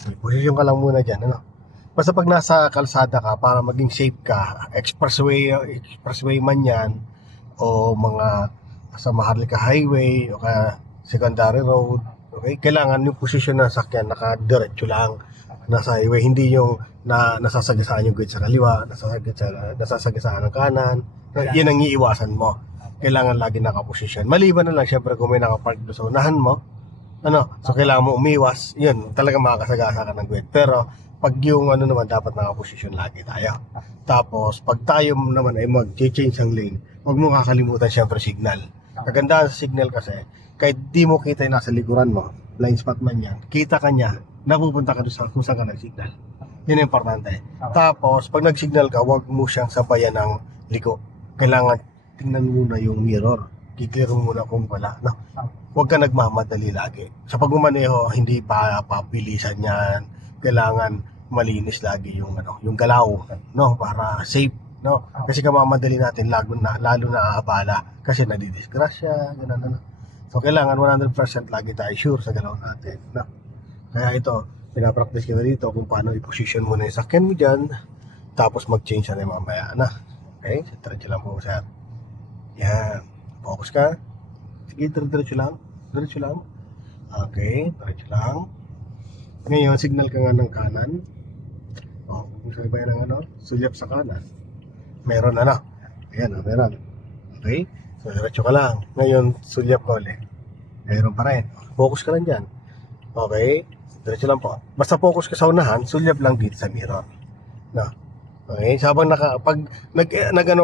Posisyon ka lang muna dyan, ano? Basta pag nasa kalsada ka, para maging safe ka, expressway man yan, o mga sa Maharlika Highway, o kaya secondary road, okay? Kailangan yung posisyon ng sakyan, nakadiretso lang, nasa highway, hindi yung nasasagasaan yung gate sa kaliwa, nasasagasaan ng kanan. Yan ang iiwasan mo. Kailangan lagi nakaposisyon. Maliban na lang, syempre, kung may nakapark doon sa unahan mo, so kailangan mo umiwas, yun, talaga makakasagasa ka ng guwit. Pero, pag yung naman, dapat nakaposisyon lagi tayo. Tapos, pag tayo naman ay mag-change ang lane, huwag mo kakalimutan syempre signal. Kagandahan sa signal kasi, kahit di mo kita yung nasa likuran mo, blind spot man yan, kita ka niya, napupunta ka doon sa kung saan ka nag-signal. Yun ang importante. Tapos, pag nag-signal ka, huwag mo siyang sabayan ng liko. Kailangan tingnan muna yung mirror. Kiklear mo muna kung wala. No? Huwag ka nagmamadali lagi. Sa pagmamaneho, hindi pa pabilisan yan. Kailangan malinis lagi yung yung galaw, no, para safe, no. Kasi kamamadali natin lalo na aabala kasi nadidisgrasya, ganun ano. So kailangan 100% lagi tayo sure sa galaw natin, no. Kaya ito, pinapractice ko na dito kung paano i-position mo na yung sakyan mo dyan, tapos mag-change na yung mamaya na. Okay, diretso lang po, sir. Yan, focus ka. Sige, diretso lang. Diretso lang. Okay, diretso lang. Ngayon, signal ka nga ng kanan. O, kung saan ba yan ang sulyap sa kanan. Meron Ayan, meron. Okay? So, diretso ka lang. Ngayon, sulyap ka ulit. Meron pa rin. Focus ka lang dyan. Okay? Diretso lang po. Basta focus ka sa unahan, sulyap lang dito sa mirror. No? Okay? Sabang pag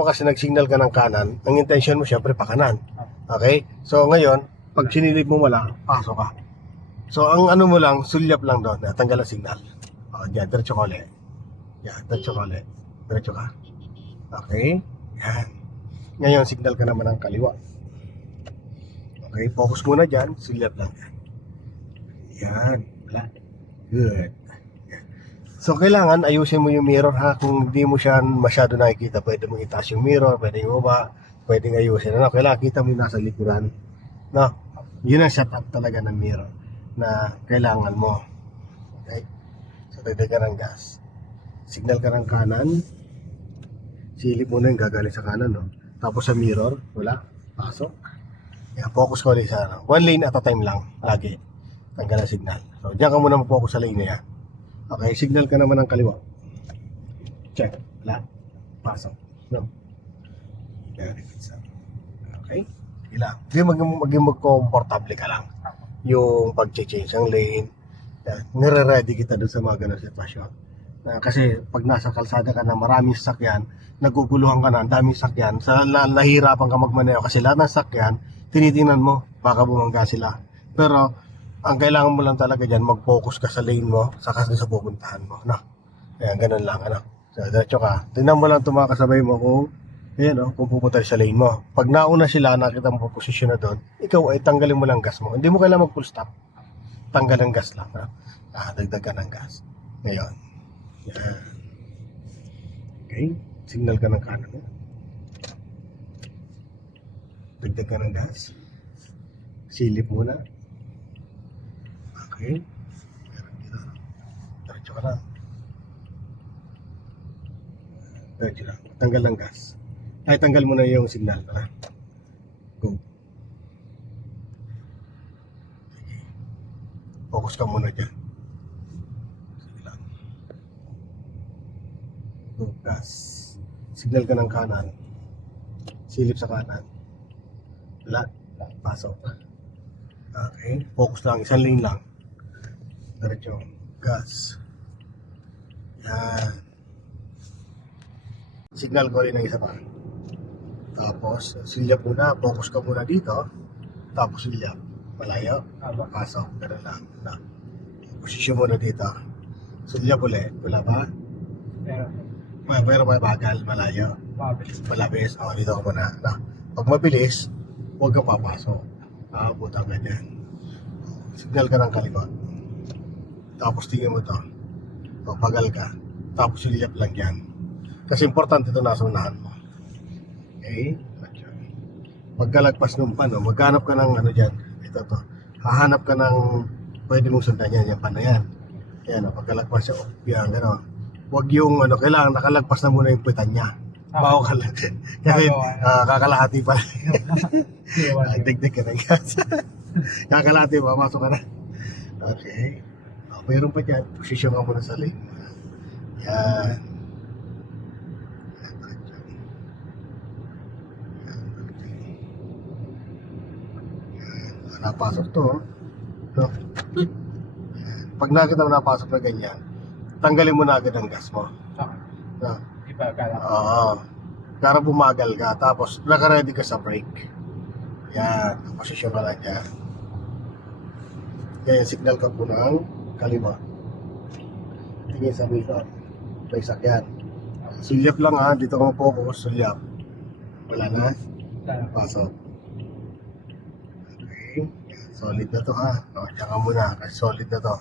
kasi nag-signal ka ng kanan, ang intention mo syempre pa kanan. Okay? So, ngayon, pag sinilip mo wala, pasok ka. So, ang mo lang, sulyap lang doon, natanggal ang signal. O, dyan, diretso ka ulit. Yan, diretso ka ulit. Diretso ka. Okay? Yan. Ngayon, signal ka naman ng kaliwa. Okay, focus muna dyan, sulyap lang. Yan, wala. Good. So, kailangan ayusin mo yung mirror ha. Kung hindi mo siya masyado nakikita, pwede mo itaas yung mirror, pwede yung baba, pwedeng ayusin. Kailangan kita mo yung nasa likuran. No? Yun ang setup talaga ng mirror na kailangan mo. Okay? So, dagdag ka ng gas. Signal ka ng kanan. Silip mo na yung gagaling sa kanan, no? Tapos sa mirror, wala. Pasok. Yan, focus ko ulit sa one lane at a time lang. Lagi. Tanggal ang signal. So, diyan ka muna mag-focus sa lane na yan. Okay, signal ka naman ng kaliwa. Check. Wala. Pasok. No? Okay? Sige lang. Maging mag-comfortable ka lang. Yung pag-change ng lane, nire-ready kita dun sa mga ganang sitwasyon. Kasi pag nasa kalsada ka na maraming sasakyan, naguguluhan ka na, ang daming sasakyan, nahihirapan ka magmaneho kasi lahat ng sasakyan, tinitingnan mo, baka bumangga sila. Pero, ang kailangan mo lang talaga dyan, mag-focus ka sa lane mo, saka sa pupuntahan mo. No? Ayan, ganun lang. So, diretso ka. Tingnan mo lang itong mga kasabay mo kung pupunta sa lane mo. Pag nauna sila, nakita mo posisyon na doon, ikaw ay tanggalin mo lang gas mo. Hindi mo kailangan mag-full stop. Tanggal ang gas lang. Dagdag ka ng gas. Ngayon. Yan. Okay. Signal ka ng kanan. Dagdag ka ng gas. Silip muna. Okay. Diretso ka lang. Diretso lang. Tanggal ng gas. Ay, tanggal mo na yung signal. Go. Sige. Focus ka muna dyan. Sige lang. Go, gas. Signal ka ng kanan. Silip sa kanan. Wala. Pasok. Okay. Focus lang. Isang lane lang. Diretso. Gas. Yan. Signal ko rin ng isa pa. Tapos, silyap muna, focus ka muna dito. Tapos silyap, malayo, pasok, gano'n lang. Posisyon muna dito. Silyap ulit, wala pa? Pero may bagal, malayo. Malabis, dito ka muna. Pag mabilis, huwag ka papasok. Buta ka dyan. Signal ka ng kaliwa. Tapos tingin mo to. Pagal ka. Tapos silyap lang yan. Kasi importante ito nasa unahan mo. Okay? Pagkalagpas ng pano, maghanap ka ng dyan. Ito to. Hahanap ka ng pwede mong sundan yan. Yan pa na yan. Yan, pagkalagpas siya, yan, gano'n. Huwag yung, ano, kailangan nakalagpas na muna yung puwitan niya. Bago ka lang. Kasi, kakalahati pa. Dagdag ka na gas. Kakalahati, papasok ka na. Okay. Mayroon pa dyan. Posisyon ka muna sa lane. Yan. Napasok to. No? Pag nakita mo napasok na ganyan, tanggalin mo na agad ang gas mo. No? Iba ka lang. Oo. Para bumagal ka. Tapos, naka-ready ka sa brake. Yan. Posisyon ka lang dyan. Kaya signal ka po ng kaliwa. Tingin sa mirror. May sakyan. Sulyap lang ha. Dito ko focus. Sulyap. Wala na. Pasok. Okay. Solid na to ha. O, tsaka muna. Kasi solid na to.